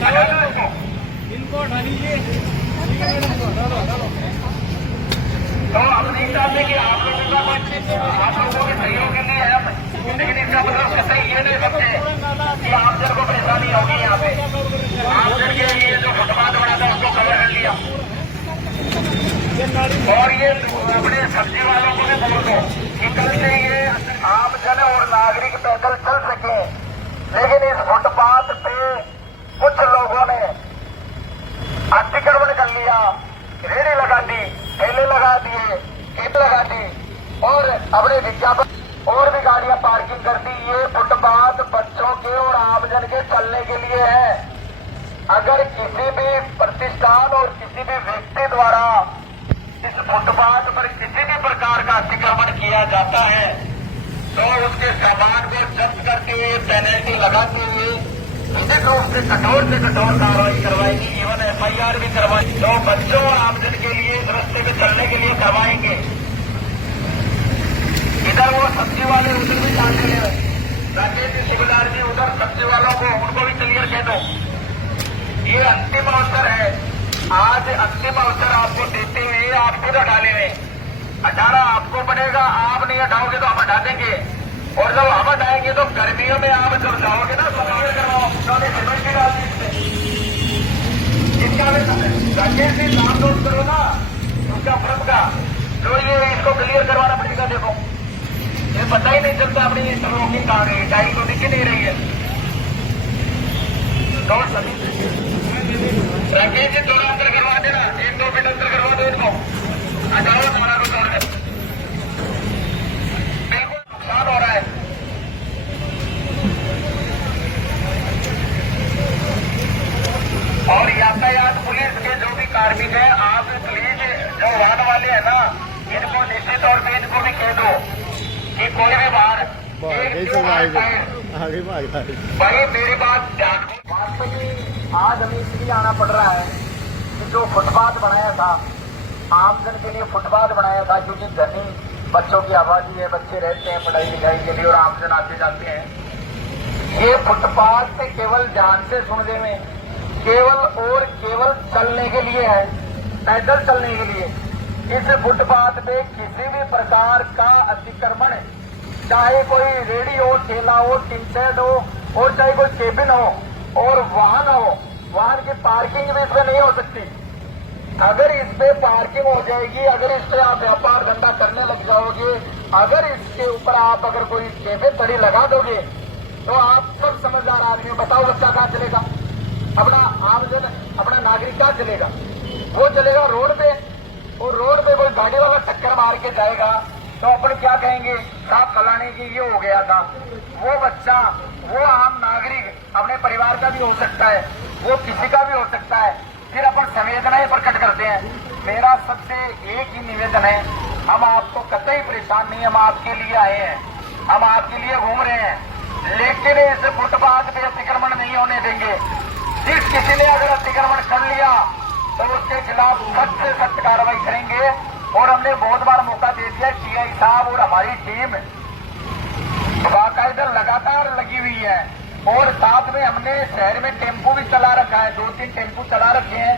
इनको हटा दीजिए। तो अब नहीं चाहते कि आप लोगों का आप लोगों के सहयोग के लिए है, लेकिन इसका मतलब सही ये नहीं सकते कि आप जन को परेशानी होगी। यहाँ पे आप जन के लिए जो फुटपाथ बना था उसको कवर कर लिया, और ये अपने सब्जी वालों को भी बोल दो कि कल से ये आम जन और नागरिक पैदल चल सके। लेकिन इस फुटपाथ पे कुछ लोगों ने अतिक्रमण कर लिया, रेडी लगा दी, ठेले लगा दिए, ईंट लगा दी और अपने विज्ञापन और भी गाड़ियां पार्किंग कर दी। ये फुटपाथ बच्चों के और आमजन के चलने के लिए है। अगर किसी भी प्रतिष्ठान और किसी भी व्यक्ति द्वारा इस फुटपाथ पर किसी भी प्रकार का अतिक्रमण किया जाता है तो उसके सामान को जब्त करते हुए पेनल्टी लगाते हुए निश्चित रूप से कठोर कार्रवाई करवाएगी, इवन FIR भी करवाएंगे। तो बच्चों और आमजन के लिए इस रास्ते में चलने के लिए करवाएंगे। इधर वो सब्जी वाले उधर भी जाने ले राकेश शिवलाल जी, उधर सब्जी वालों को उनको भी क्लियर कह दो। ये अंतिम अवसर है, आज अंतिम अवसर आपको देते हुए आप खुद हटा ले। 18 आपको बनेगा, आप नहीं हटाओगे तो हम हटा देंगे, और जब हम हटाएंगे तो गर्मियों में आप जब जाओगे ना तो क्लियर करवाओ, उन्होंने सीमेंट भी डाल दी। इसका राकेश जी नाम नोट करो ना उसका फ्रंट का, तो ये इसको क्लियर करवाना पड़ेगा। देखो ये पता ही नहीं चलता अपनी इंटरलॉकिंग कहाँ गई, टाइल तो दिख ही नहीं रही है। तो सभी राकेश जी थोड़ा अंदर करवा देना, 1-2 फीट अंदर करवा दो इनको, हटाओ हमारा को तोड़ कर। बिल्कुल नुकसान हो रहा है। और यातायात पुलिस के जो भी कार्मिक है, आप प्लीज जो वाहन वाले हैं ना, इनको निश्चित तौर पे इनको भी कह दो कि कोई भी बाहर भाई मेरी बात ध्यान आज हमें इसलिए आना पड़ रहा है कि जो फुटपाथ बनाया था आमजन के लिए, फुटपाथ बनाया था क्योंकि धनी बच्चों की आबादी है, बच्चे रहते हैं पढ़ाई लिखाई के लिए और आमजन आते जाते हैं। ये फुटपाथ से केवल ध्यान से सुनने में केवल चलने के लिए है, पैदल चलने के लिए। इस फुटपाथ पे किसी भी प्रकार का अतिक्रमण, चाहे कोई रेडी हो, ठेला हो, टिन शेड हो, और चाहे कोई केबिन हो और वाहन हो, वाहन की पार्किंग भी इसमें नहीं हो सकती। अगर इस पे पार्किंग हो जाएगी, अगर इस पे आप व्यापार धंधा करने लग जाओगे, अगर इसके ऊपर आप अगर कोई केबिन तड़ी लगा दोगे तो आप सब समझदार आदमी बताओ बच्चा कहाँ चलेगा, अपना आमजन अपना नागरिक क्या चलेगा? वो चलेगा रोड पे, और रोड पे कोई गाड़ी वाला टक्कर मार के जाएगा तो अपन क्या कहेंगे, साहब फलाने की ये हो गया था। वो बच्चा, वो आम नागरिक अपने परिवार का भी हो सकता है, वो किसी का भी हो सकता है। फिर अपन संवेदनाएं प्रकट करते हैं। मेरा सबसे एक ही निवेदन है, हम आपको कतई परेशान नहीं, हम आपके लिए आए हैं, हम आपके लिए घूम रहे हैं, लेकिन इस फुटपाथ पे अतिक्रमण नहीं होने देंगे। जिस किसी ने अगर अतिक्रमण कर लिया तो उसके खिलाफ सख्त से सख्त कार्रवाई करेंगे। और हमने बहुत बार मौका दे दिया, TI साहब और हमारी टीम बाकायदा लगातार लगी हुई है, और साथ में हमने शहर में टेम्पो भी चला रखा है, 2-3 टेम्पो चला रखे हैं।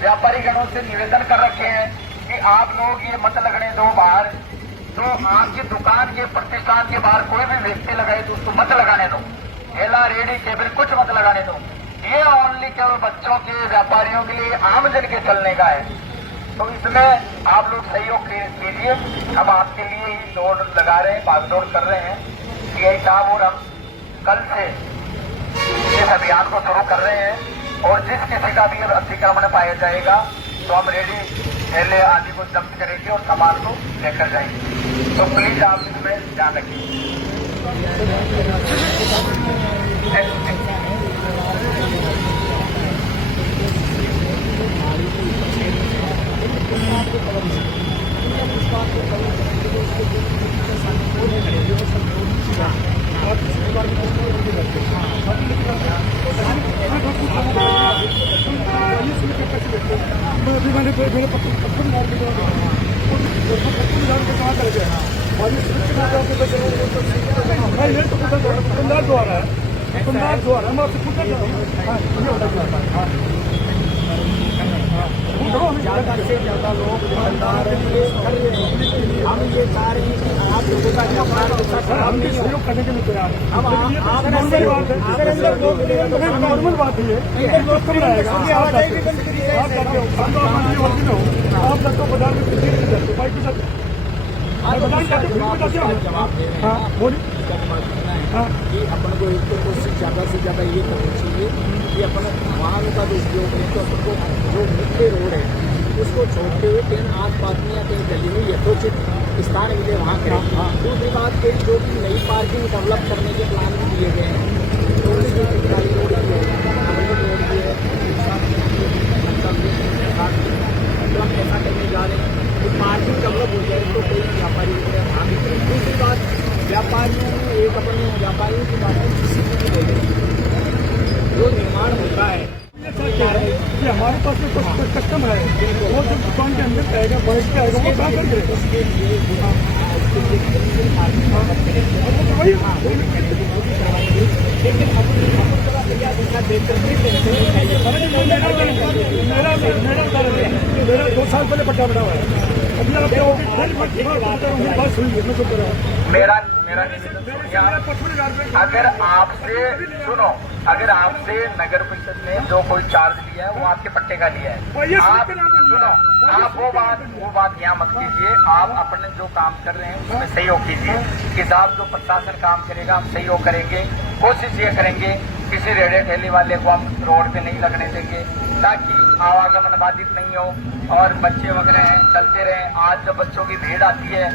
व्यापारी गणों से निवेदन कर रखे हैं कि आप लोग ये मत लगने दो बाहर, तो आपकी दुकान के प्रतिष्ठान के बाहर कोई भी व्यक्ति लगाए तो उसको मत लगाने दो, ठेला रेडी केबिल कुछ मत लगाने दो। ये ओनली केवल बच्चों के, व्यापारियों के लिए, आमजन के चलने का है। तो इसमें आप लोग सहयोग कीजिए, हम आपके लिए ही दौड़ लगा रहे हैं, भागदौड़ कर रहे हैं। TI साहब और हम कल से इस अभियान को शुरू कर रहे हैं, और जिस किसी का भी अतिक्रमण पाया जाएगा तो हम रेडी ठेले आदि को जब्त करेंगे और सामान को लेकर जाएंगे। तो प्लीज आप इसमें ध्यान रखिए। दुकानदार द्वारा 15 जो आ रहा है मैं आपसे पूछना चाहता हूँ। हाँ, ये बताइए। हाँ, ज्यादा से ज्यादा लोग दुकानदार हम ये चाह रहे हैं कि आप लोगों का व्यापार हम भी सहयोग करने के लिए तैयार हैं। अब नॉर्मल बात है, नॉर्मल बात है। आप लगता बाजार में किसी नहीं जाते बाइक के साथ जवाब दे रहे हैं इसका जवाब देना है कि अपन को एक तो कोशिश ज्यादा से ज्यादा ये करनी चाहिए कि अपन वाहन का जो उपयोग है तो अपन को जो मुख्य रोड है उसको छोड़ते हुए कहीं आस पास में या कहीं गली में यथोचित स्थान मिले वहाँ करें। दूसरी बात कि जो कि नई पार्किंग डेवलप करने के प्लान भी दिए गए हैं तो उसकी सरकारी रोड की है, रोड की है, ऐसा करने जा रहे हैं तो पार्किंग डेवलप हो जाए तो कोई व्यापारी वहाँ भी करें। दूसरी बात व्यापारियों में एक अपने व्यापारियों की बात जो निर्माण होता है कि हमारे पास में कुछ कस्टमर है वो जब दुकान के अंदर आएगा बैठ के आएगा वो कहाँ कर करेगा उसके लिए लेकिन मेरा 2 साल पहले पट्टा बना हुआ है। अभी आप बात सुन मेरा निवेदन सुनिए। अगर आपसे सुनो, अगर आपसे नगर परिषद ने जो कोई चार्ज लिया है वो आपके पट्टे का लिया है, आप सुनो, आप वो बात यहाँ मत कीजिए। आप अपने जो काम कर रहे हैं उसमें सहयोग कीजिए कि साहब जो प्रशासन काम करेगा हम सहयोग करेंगे। कोशिश ये करेंगे किसी रेड़े ठेले वाले को हम रोड पे नहीं लगने देंगे ताकि आवागमन बाधित नहीं हो और बच्चे वगैरह हैं चलते रहे। आज जब बच्चों की भीड़ आती है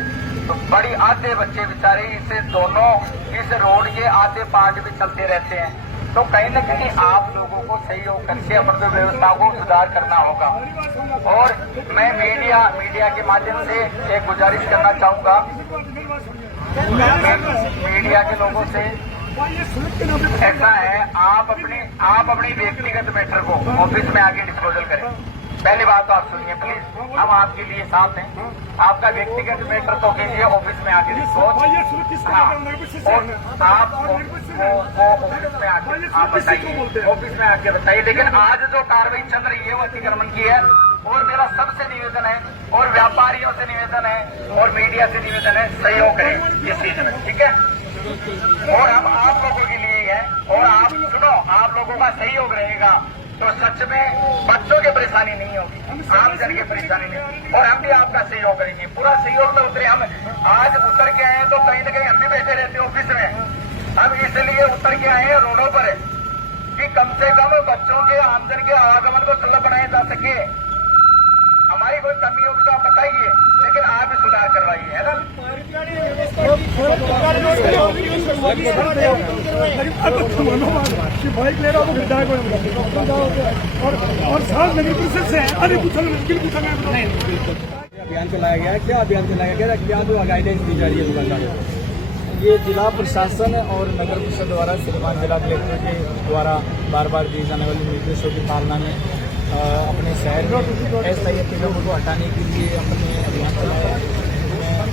तो बड़ी आधे बच्चे बेचारे इस रोड के आधे पार्ट भी चलते रहते हैं। तो कहीं न कहीं आप लोगों को सहयोग करके अपनी व्यवस्था को सुधार करना होगा। और मैं मीडिया के माध्यम से एक गुजारिश करना चाहूंगा मीडिया के लोगों से। ऐसा है आप अपनी व्यक्तिगत मैटर को ऑफिस में आके डिस्पोजल करें। पहली बात तो आप सुनिए प्लीज, हम आपके लिए साथ हैं। आपका व्यक्तिगत मैटर तो कीजिए ऑफिस में आके डिस्पोज। आप ऑफिस में आके आप बताइए, ऑफिस में आके बताइए। लेकिन आज जो कार्रवाई चल रही है वो अतिक्रमण की है और मेरा सबसे निवेदन है और व्यापारियों से निवेदन है और मीडिया से निवेदन है सहयोग करें इस चीज में, ठीक है। और हम आप लोगों के लिए है और आप सुनो, आप लोगों का सहयोग रहेगा तो सच में बच्चों की परेशानी नहीं होगी, आम जन की परेशानी नहीं। और हम भी आपका सहयोग करेंगे, पूरा सहयोग में उतरे। हम आज उतर के आए हैं तो कहीं न कहीं हम भी बैठे रहते हैं ऑफिस में। हम इसलिए उतर के आए हैं रोडों पर कि कम से कम बच्चों के आमजन के आवागमन को सुलभ बनाया जा सके। हमारी कोई कमी होगी तो आप बताइए, लेकिन आप ही सुधार करवाइए, है ना। बाइक ले रहा हूँ और साथ नगर परिषद से अरे पूछा अभियान चलाया गया है। क्या अभियान चलाया गया है, क्या जो गाइडेंस दी जा रही है दुकानदारों को? ये जिला प्रशासन और नगर परिषद द्वारा श्रीमान जिला कलेक्टर के द्वारा बार बार दिए जाने वाले निर्देशों की पालना में अपने शहर में अस्थायी अतिक्रमण को हटाने के लिए अपने अभियान चलाया है।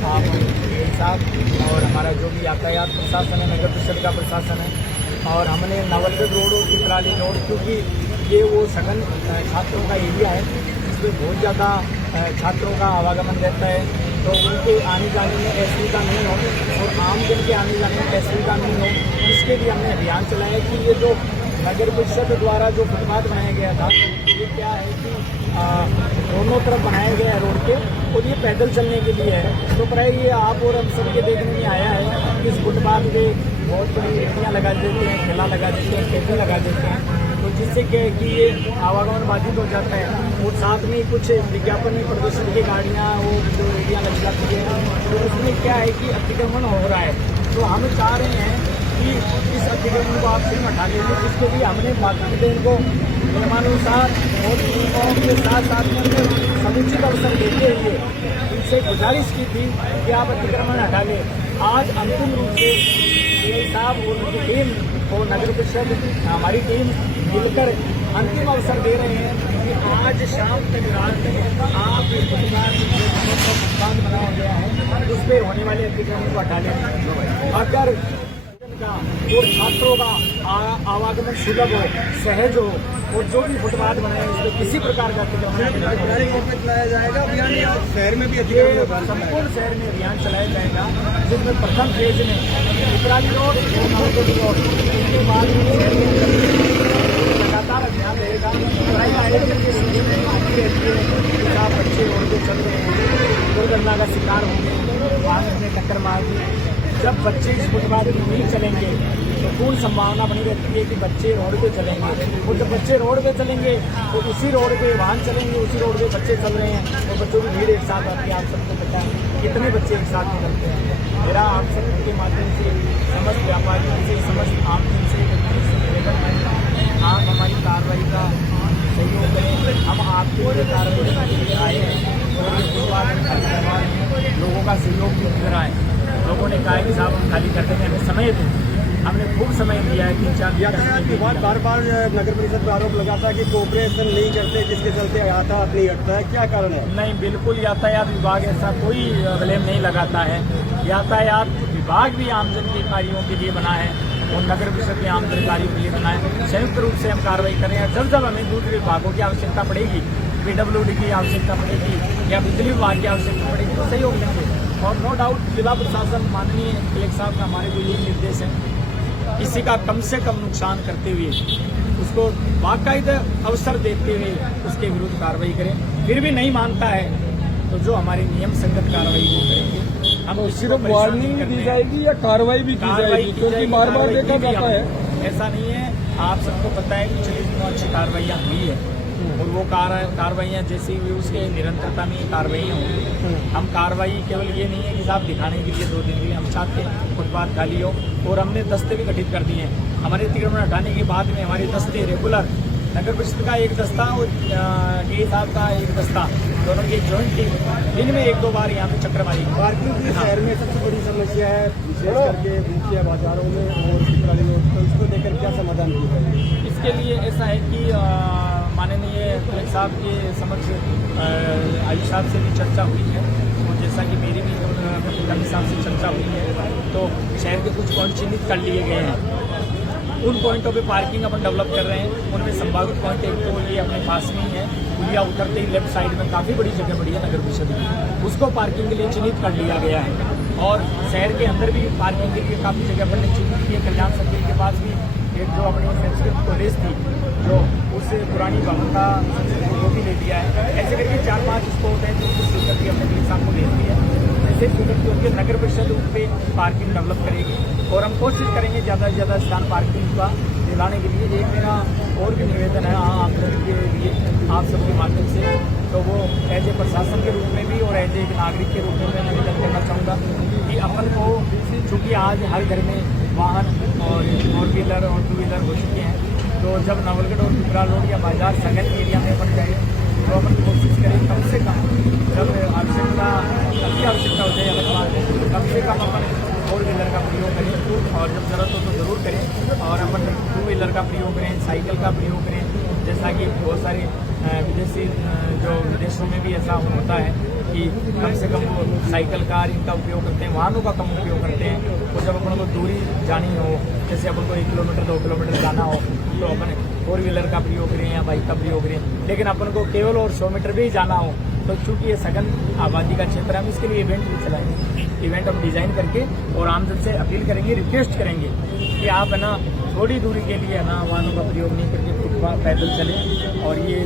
आप साथ और हमारा जो भी यातायात प्रशासन है, नगर परिषद का प्रशासन है और हमने नवलगढ़ रोड और चित्राली रोड, क्योंकि ये वो सघन छात्रों का एरिया है जिसमें बहुत ज़्यादा छात्रों का आवागमन रहता है, तो उनके आने जाने में असुविधा नहीं हो और आम जन के आने जाने में असुविधा नहीं हो, इसके लिए हमने अभियान चलाया कि ये जो नगर परिषद द्वारा जो फुटपाथ बनाया गया था ये क्या है कि दोनों तरफ बनाया गया है रोड के और ये पैदल चलने के लिए है। तो प्राय ये आप और हम सब के देखने में आया है कि इस फुटपाथ पे बहुत बड़ी रेखियाँ लगा देते हैं, ठेला लगा देते हैं, कैफे लगा देते हैं, तो जिससे क्या है कि ये आवागमन बाधित हो जाता है। और साथ में कुछ विज्ञापन में प्रदर्शन की गाड़ियाँ वो जो एरिया लग जाती है तो उसमें क्या है कि अतिक्रमण हो रहा है। तो हम चाह रहे हैं कि इस अतिक्रमण को आप सिर्फ हटा लीजिए, जिसके लिए हमने मार्केट को नियमानुसार और नियमों के साथ साथ में समुचित अवसर देते हुए उनसे गुजारिश की थी कि आप अतिक्रमण हटा लें। आज अंतिम रूप से DI साहब और उनकी टीम और नगर परिषद हमारी टीम मिलकर अंतिम अवसर दे रहे हैं कि आज शाम तक रात तक आप इस प्रकार बना हो गया है उस पर होने वाले अतिक्रमण को हटा लें। अगर और छात्रों का आवागमन सुलभ हो, सहज हो, और जो भी फुटपाथ बनाए इसको किसी प्रकार का चलाया जाएगा अभियान या शहर में भी संपूर्ण शहर में अभियान चलाया जाएगा, जिसमें प्रथम फेज में उत्तराली रोड और नवगढ़ रोड, उसके बाद शहर में लगातार अभियान रहेगा। के सूची में आती रहती है, आप बच्चे रोड पे चल रहे हैं, दुर्घटना का शिकार होंगे, वाहन में टक्कर मार दी। जब बच्चे इस फुटपाथ में नहीं चलेंगे तो पूर्ण संभावना बनी रहती है कि बच्चे रोड पे चलेंगे, और जब बच्चे रोड पे चलेंगे तो उसी रोड पे वाहन चलेंगे, उसी रोड पे बच्चे चल रहे हैं, और बच्चों की भीड़ एक साथ आती है। आप सबको पता है कितने बच्चे एक साथ निकलते हैं। मेरा आप सबके माध्यम से समस्त व्यापारियों से, समस्त आम जन से निवेदन है, आप हमारी कार्रवाई का सहयोग करें। हम आपके लिए कार्रवाई करने के लिए आए हैं और ये फुटपाथ खाली करवा रहे हैं, लोगों का सहयोग भी मिल रहा है। लोगों ने कहा कि साहब हम खाली कर देंगे, हमें समय दें। हमने खूब समय दिया है, 3-4 यातायात विभाग बार बार नगर परिषद पर आरोप लगाता है कि कोऑपरेशन नहीं करते, जिसके चलते यातायात नहीं हटता है, क्या कारण है? नहीं, बिल्कुल यातायात विभाग ऐसा कोई ब्लेम नहीं लगाता है। यातायात विभाग भी आमजन के कार्यों के लिए बना है और नगर परिषद भी आमजन कार्यों के लिए बना है। संयुक्त रूप से हम कार्रवाई करें। जब जब हमें दूसरे विभागों की आवश्यकता पड़ेगी, PWD की आवश्यकता पड़ेगी या बिजली विभाग की आवश्यकता पड़ेगी तो सहयोग लेंगे। और नो डाउट जिला प्रशासन माननीय कलेक्टर साहब का हमारे को यही निर्देश है, किसी का कम से कम नुकसान करते हुए उसको बाकायदा अवसर देते हुए उसके विरुद्ध कार्रवाई करें। फिर भी नहीं मानता है तो जो हमारी नियम संगत कार्रवाई वो करेंगे। हम सिर्फ वार्निंग दी जाएगी या कार्रवाई भी की जाएगी? क्योंकि बार बार देखा जाता है ऐसा नहीं है। आप सबको पता है कि पिछले दिनों अच्छी कार्रवाइयाँ हुई है और वो कार्रवाइयाँ जैसी हुई उसके निरंतरता में कार्रवाइयाँ होंगी। हम कार्रवाई केवल ये नहीं है कि साहब दिखाने के लिए 2 दिन के लिए हम चाहते हैं फुटपाथ खाली हो, और हमने दस्ते भी गठित कर दिए हैं। हमारे अतिक्रमण हटाने के बाद में हमारे दस्ते रेगुलर, नगर परिषद का एक दस्ता और डी साहब का एक दस्ता, दोनों की जॉइंट टीम दिन में 1-2 बार यहाँ पे चक्कर मारी। पार्किंग की शहर में सबसे बड़ी समस्या है, विशेष करके मुख्य बाजारों में और चित्राली रोड, तो इसको लेकर क्या समाधान किया जाए? इसके लिए ऐसा है कि माननीय कलेक्टर साहब के समक्ष आयुष साहब से भी चर्चा हुई है, और जैसा कि मेरी भी कलेक्टर साहब से चर्चा हुई है, तो शहर के कुछ पॉइंट चिन्हित कर लिए गए हैं। उन पॉइंटों पे पार्किंग अपन डेवलप कर रहे हैं। उनमें संभावित पॉइंट एक तो ये अपने पास में ही है, पुलिया उतरते ही लेफ्ट साइड में काफ़ी बड़ी जगह पड़ी है नगर परिषद की, उसको पार्किंग के लिए चिन्हित कर लिया गया है। और शहर के अंदर भी पार्किंग के लिए काफ़ी जगह अपन ने चिन्हित की है। कल्याण सर्किल के पास भी एक जो अपनी संस्कृत कॉलेज थी, जो उससे पुरानी भवन का वो भी ले लिया है। ऐसे करके 4-5 स्पॉट है जो स्वीकृति अपने कलेक्टर साहब को दे दी है। ऐसे स्वीकृति होकर नगर परिषद उन पर पार्किंग डेवलप करेगी, और हम कोशिश करेंगे ज़्यादा से ज़्यादा स्थान पार्किंग का दिलाने के लिए। एक मेरा और भी निवेदन है आप सभी के लिए, आप सबके माध्यम से, तो वो एज ए प्रशासन के रूप में भी और एज एक नागरिक के रूप में मैं निवेदन करना चाहूँगा कि अपन को, चूँकि आज हर घर में वाहन और 4-व्हीलर और 2-व्हीलर हो चुके हैं, तो जब नवलगढ़ और पिपरा रोड या बाजार सघन एरिया में अपन जाए तो अपन कोशिश करें कम से कम, जब आवश्यकता हो जाए अपन कम से कम अपन 4-व्हीलर का प्रयोग करें, और जब जरूरत हो तो ज़रूर करें, और अपन 2-व्हीलर का प्रयोग करें, साइकिल का प्रयोग करें। जैसा कि बहुत सारे विदेशी जो विदेशों में भी ऐसा होता है कि कम से कम वो साइकिल कार इनका उपयोग करते हैं, वाहनों का कम उपयोग करते हैं। और जब अपन को दूरी जानी हो, जैसे अपन को 1 किलोमीटर 2 किलोमीटर जाना हो, तो अपन 4-व्हीलर का प्रयोग करें या बाइक का प्रयोग करें। लेकिन अपन को केवल और 100 मीटर भी जाना हो, तो चूँकि ये सघन आबादी का क्षेत्र है, हम इसके लिए इवेंट भी चलाएंगे। इवेंट हम डिज़ाइन करके और आमजन से अपील करेंगे, रिक्वेस्ट करेंगे कि आप है ना थोड़ी दूरी के लिए है ना वाहनों का प्रयोग नहीं करके फुटपाथ पैदल चलें। और ये